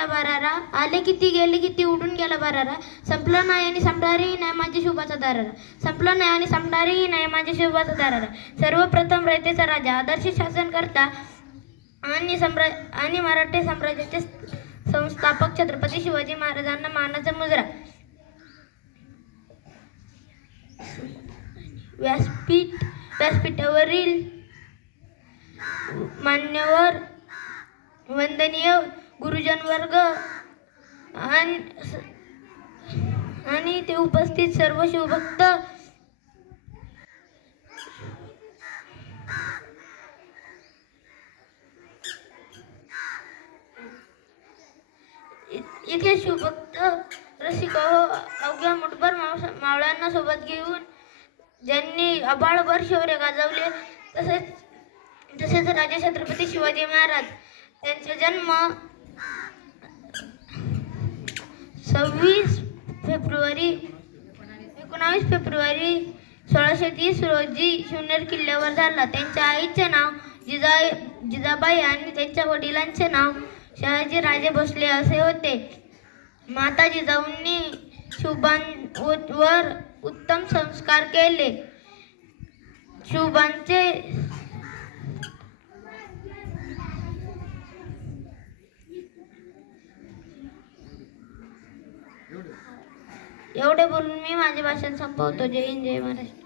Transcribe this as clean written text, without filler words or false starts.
गेला बरारा, आले किती गेले किती उडून गेला बरारा. संपलं नाही आणि संपणारही नाही माझ्या शुभाचा दारारा. संपलं नाही आणि संपणारही नाही माझ्या शुभाचा दारारा. सर्वप्रथम रयतेचा राजा, आदर्श शासन करता आणि मराठी साम्राज्याचे संस्थापक छत्रपती शिवाजी महाराजांना मानाचा मुजरा. व्यासपीठावरील मान्यवर वंदनीय गुरुजन वर्ग आणि ते उपस्थित सर्व शिवभक्त इथे शिवभक्त रसिक अवघ्या मुठभर मावळ्यांना सोबत घेऊन ज्यांनी अबाळभर शौर्य गाजवले, तसेच राजे छत्रपती शिवाजी महाराज त्यांचा जन्म 19 फेब्रुवारी 1630 रोजी शिवनेर किल्ल्यावर झाला. त्यांच्या आईचे नाव जिजाबाई आणि त्यांच्या वडिलांचे नाव शहाजी राजे भोसले असे होते. माता जिजाऊंनी शिवबांवर उत्तम संस्कार केले. शिवबांचे एवढे बोलून मी माझे भाषण संपवतो. जय हिंद, जय महाराष्ट्र.